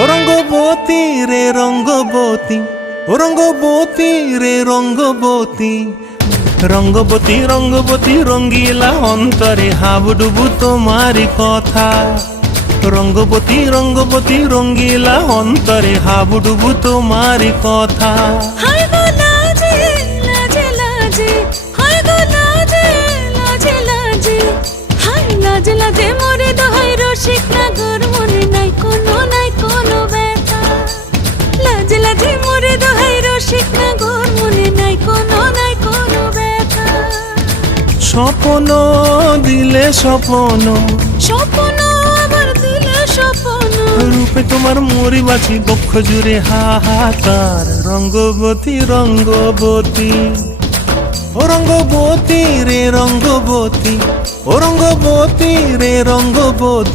ও রঙ্গবতী রে রঙ্গবতী, ও রঙ্গবতী রে রঙ্গবতী, রঙ্গবতী রঙ্গবতী রঙ্গিলা অন্তরে হাবুডুবু তোমারি কথা। রঙ্গবতী রঙ্গবতী রঙ্গিলা অন্তরে হাবুডুবু তোমারি কথা। হায় গো লাজে লাজে লাজে, হায় গো লাজে লাজে লাজে, হায় লাজে লাজে মোরে দোহাই রসিক নাগর, মনে নাই কোনো ব্যথা। লাজে লাজে মোরে দোহাই রসিক নাগর, মনে নাই কোনো ব্যথা। স্বপ্ন দিলে স্বপ্ন, স্বপ্ন আবার দিলে স্বপ্ন, রূপে তোমার মরি বাঁচি বক্ষ জুড়ে হাহাকার। রঙ্গবতী রঙ্গবতী, ও রঙ্গবতী রে রঙ্গবতী, ও রঙ্গবতী রে রঙ্গবতী।